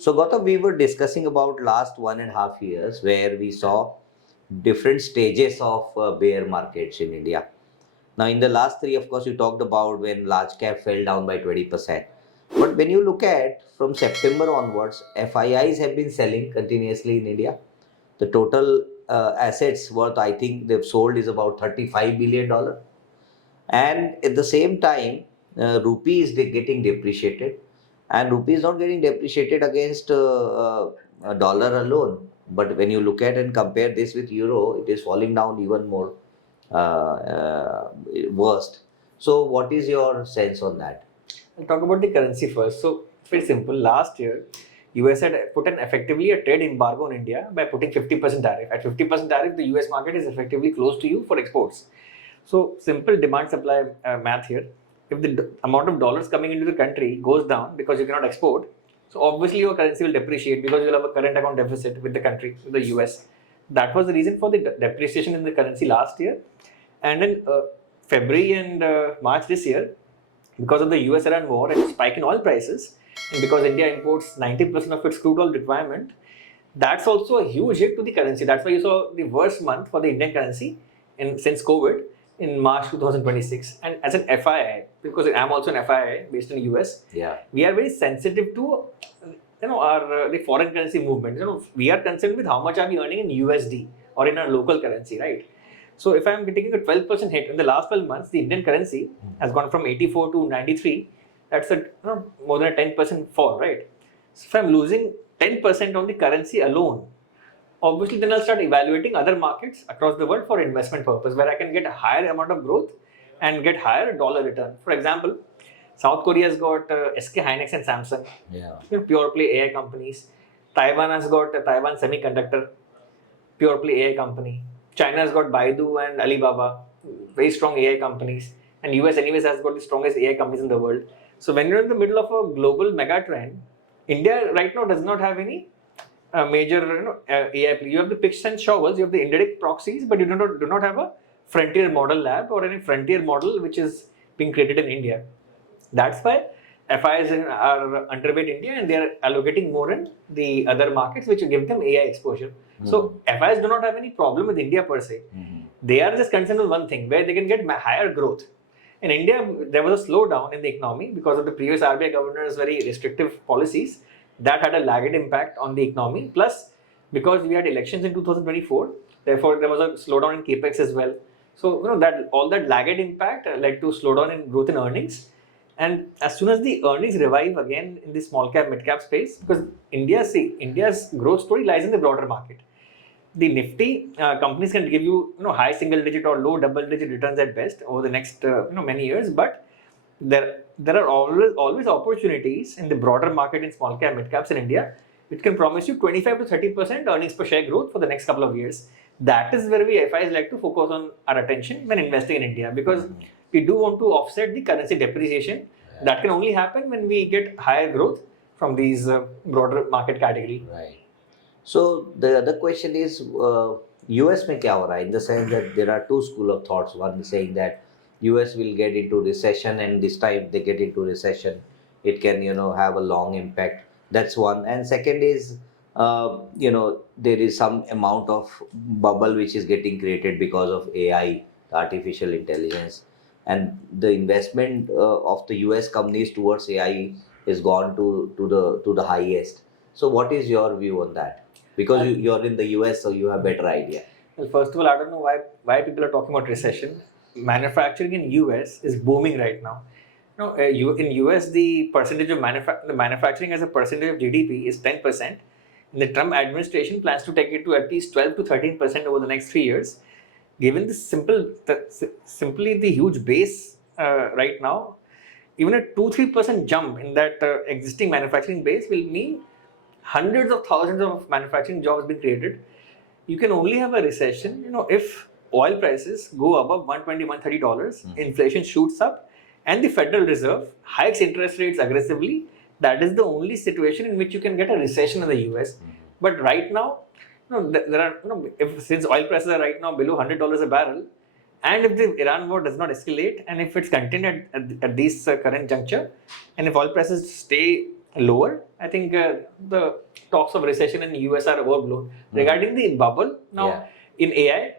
So Gautam, we were discussing about last 1.5 years where we saw different stages of bear markets in India. Now, in the last three, of course, you talked about when large cap fell down by 20%. But when you look at from September onwards, FIIs have been selling continuously in India. The total assets worth, I think they've sold is about $35 billion. And at the same time, rupee is getting depreciated, and rupee is not getting depreciated against a dollar alone. But when you look at and compare this with euro, it is falling down even more worst. So, what is your sense on that? I'll talk about the currency first. So it's very simple. Last year, US had put an effectively a trade embargo on India by putting 50% tariff. At 50% tariff, the US market is effectively closed to you for exports. So simple demand supply math here. If the amount of dollars coming into the country goes down because you cannot export, so obviously your currency will depreciate because you'll have a current account deficit with the country, with the US. That was the reason for the depreciation in the currency last year. And in February and March this year, because of the US-Iran war and spike in oil prices, and because India imports 90% of its crude oil requirement, that's also a huge hit to the currency. That's why you saw the worst month for the Indian currency since COVID in March 2026. And as an FII, because I'm also an FII based in the US, we are very sensitive to our the foreign currency movement. We are concerned with how much are we earning in USD or in our local currency, right? So if I'm taking a 12% hit in the last 12 months, the Indian currency has gone from 84 to 93. That's a more than a 10% fall, right? So if I'm losing 10% on the currency alone, obviously then I'll start evaluating other markets across the world for investment purpose, where I can get a higher amount of growth and get higher dollar return. For example, South Korea has got SK Hynix and Samsung, pure play AI companies. Taiwan has got Taiwan Semiconductor, pure play AI company. China has got Baidu and Alibaba, very strong AI companies. And US anyways has got the strongest AI companies in the world. So when you're in the middle of a global mega trend, India right now does not have any major AI play. You have the picks and shovels, you have the indirect proxies, but you do not have a frontier model lab or any frontier model which is being created in India. That's why FIs are underweight India and they are allocating more in the other markets which give them AI exposure. So FIs do not have any problem with India per se. They are just concerned with one thing, where they can get higher growth. In India, there was a slowdown in the economy because of the previous RBI governor's very restrictive policies. That had a lagged impact on the economy. Plus, because we had elections in 2024, therefore there was a slowdown in capex as well. So that all that lagged impact led to slowdown in growth in earnings. And as soon as the earnings revive again in the small cap, mid cap space, because India's growth story lies in the broader market. The nifty companies can give you high single digit or low double digit returns at best over the next many years, but there are always opportunities in the broader market in small cap, mid caps in India, which can promise you 25 to 30% earnings per share growth for the next couple of years. That is where we FIs like to focus on our attention when investing in India, because we do want to offset the currency depreciation. That can only happen when we get higher growth from these broader market category. Right. So the other question is, US में क्या हो रहा है? In the sense that there are two school of thoughts. One saying that US will get into recession, and this time they get into recession, it can have a long impact. That's one. And second is, there is some amount of bubble which is getting created because of AI, artificial intelligence, and the investment of the US companies towards AI is gone to the highest. So what is your view on that? Because you're in the US, so you have better idea. Well, first of all, I don't know why people are talking about recession. Manufacturing in US is booming right now. In US, the percentage of manufacturing as a percentage of GDP is 10%. And the Trump administration plans to take it to at least 12 to 13% over the next 3 years. Given this simply the huge base right now, even a 2-3% jump in that existing manufacturing base will mean hundreds of thousands of manufacturing jobs being created. You can only have a recession, if oil prices go above $120, $130, inflation shoots up, and the Federal Reserve hikes interest rates aggressively. That is the only situation in which you can get a recession in the US. But right now, there are since oil prices are right now below $100 a barrel, and if the Iran war does not escalate, and if it's contained at this current juncture, and if oil prices stay lower, I think the talks of recession in the US are overblown. Regarding the bubble, now in AI,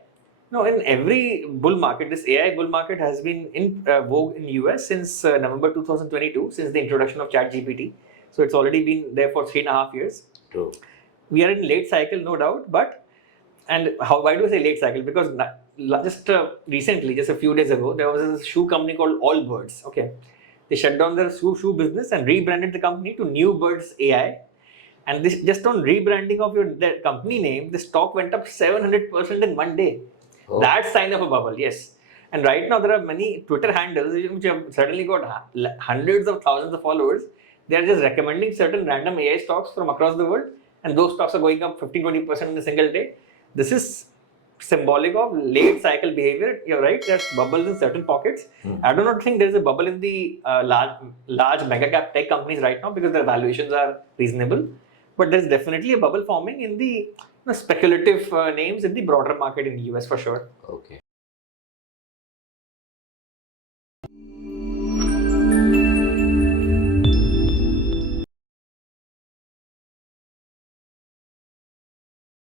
no, in every bull market, this AI bull market has been in vogue in US since November 2022, since the introduction of ChatGPT. So it's already been there for 3.5 years. True. We are in late cycle, no doubt, but why do I say late cycle? Because just recently, just a few days ago, there was a shoe company called AltPort. Okay, they shut down their shoe business and rebranded the company to New Birds AI. And this just on rebranding of their company name, the stock went up 700% in one day. Oh. That's sign of a bubble, yes. And right now there are many Twitter handles which have suddenly got hundreds of thousands of followers. They are just recommending certain random AI stocks from across the world, and those stocks are going up 15-20% in a single day. This is symbolic of late cycle behavior. You're right, there's bubbles in certain pockets. I do not think there's a bubble in the large mega cap tech companies right now because their valuations are reasonable. But there's definitely a bubble forming in the speculative names in the broader market in the US for sure. Okay.